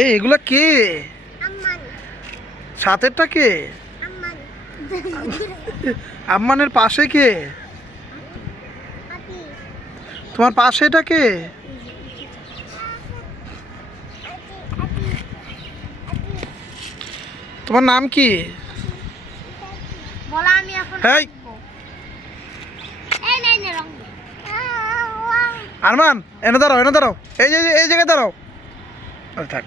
এই এগুলা কে? সাথেরটা কে? আম্মানের পাশে কে? তোমার পাশে এটা কে? তোমার নাম কি? আরমান এনে দাঁড়াও, এনে দাঁড়াও, এই যে এই জায়গায় দাঁড়াও। থাক।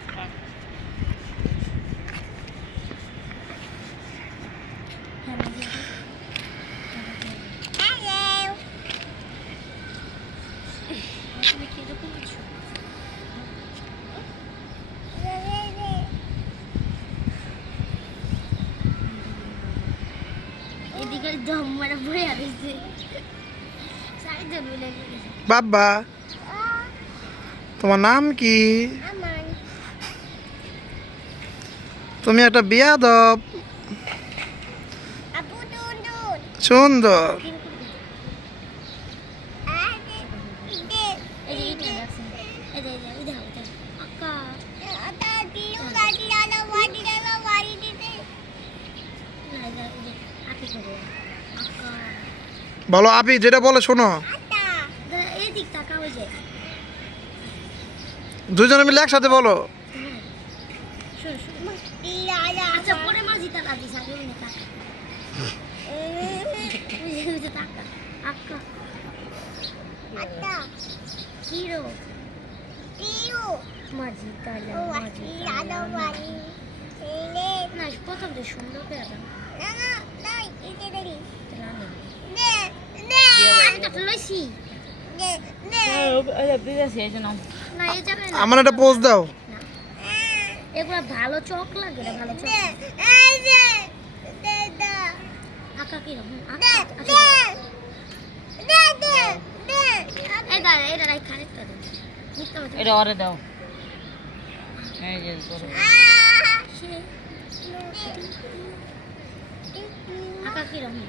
বাবা তোমার নাম কি? তুমি একটা বিয়াদব। সুন্দর। বলো আপি, যেটা বলে শোনো। দুজনে মিলে একসাথে বলো। আমার একটা পোজ দাও। এগুলা ভালো চক লাগে রে, ভালো চক। আকা কি রকম? এটা রাই খানিকটা দে। এটা ওরে দাও। এই যে করো। আকা কি রকম?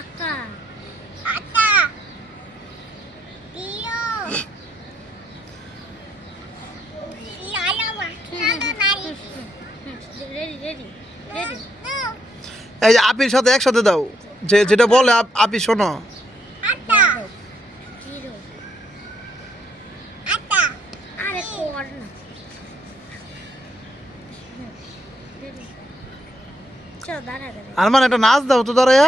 আকা এই যে আপির সাথে একসাথে দাও, যে যেটা বলে আপি শোনো। আরমান একটা নাচ দাও তো দাঁড়ায়া।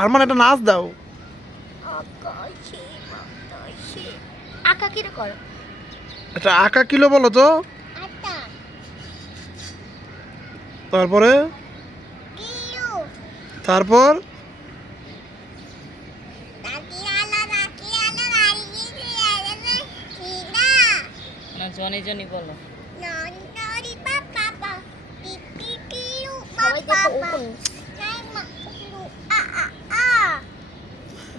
আরমান একটা নাচ দাও। আকা কি করে? এটা আঁকা কিলো বলো তো। তারপরে তারপর জনি জনি বলো।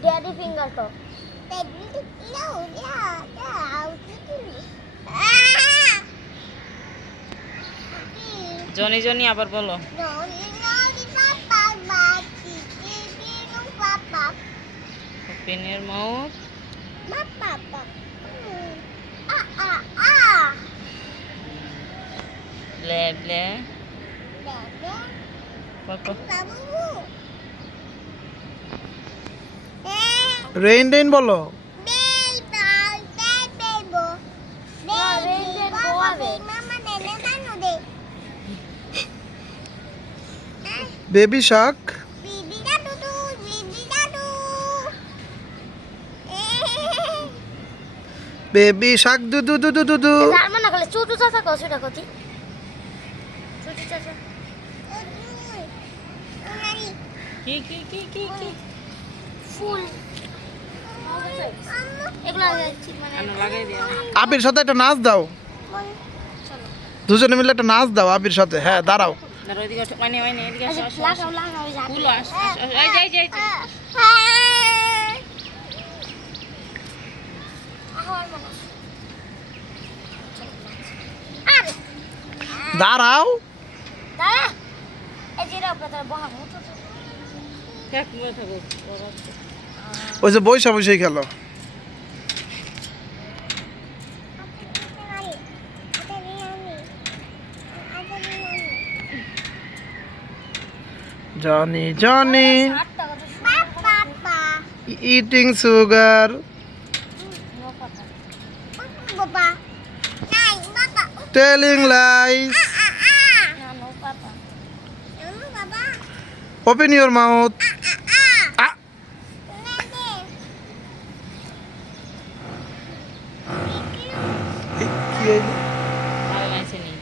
ড্যাডি ফিঙ্গার তো জনি জনি আবার বলো। Open your mouth. Ble ble. Papa. Rain rain বলো। Baby shark. বেবি শাক দু দু দু দু দু দু। জার্মান না গলে ছোট চাচা কসুটা কতি ছোট চাচা কি কি কি কি কি ফুল এগুলা মানে আনো লাগাই দিও। আপির সাথে একটা নাচ দাও। দুজনে মিলে একটা নাচ দাও আপির সাথে। হ্যাঁ দাঁড়াও। দাঁড়াও, এদিকে আসো। ওইনে ওইনে এদিকে আসো আসো। লাগাও লাগাও ওই ফুল আস এই যে এই যে এই যে। দাঁড়াও। দাঁড়া এই যে রে আপনাদের বহা মুতো এক মিনিট থাকো বাবা। ওই যে বৈশা বৈশাই খেলো। Johnny Johnny eating sugar telling lies open your mouth. আর লাইসে নেই।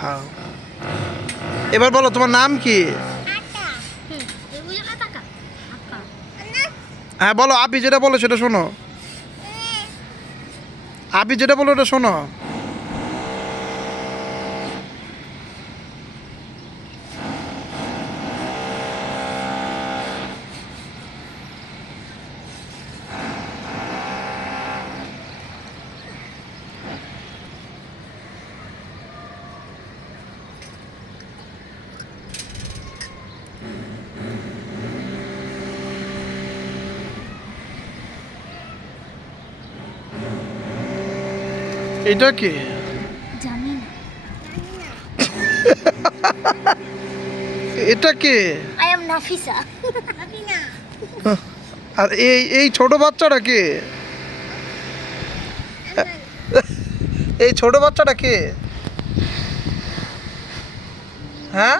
হ্যাঁ এবার বলো তোমার নাম কি? হ্যাঁ বলো, আপি যেটা বলো সেটা শোনো, আপি যেটা বলো ওটা শোনো। এটা কি? জানি না। এটা কে? I am Nafisa. আর এই এই ছোট বাচ্চাটা কে? এই ছোট বাচ্চাটা কে? হ্যাঁ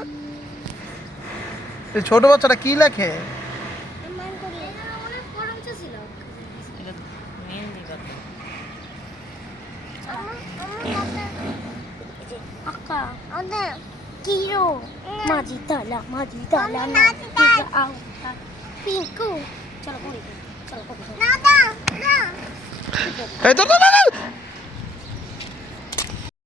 এই ছোট বাচ্চাটা কি লেখে? এটা মেহেন্দি কথা। আকা কিরো মাঝি তালা না আও পিঙ্কু চলো বলি চলো এই তো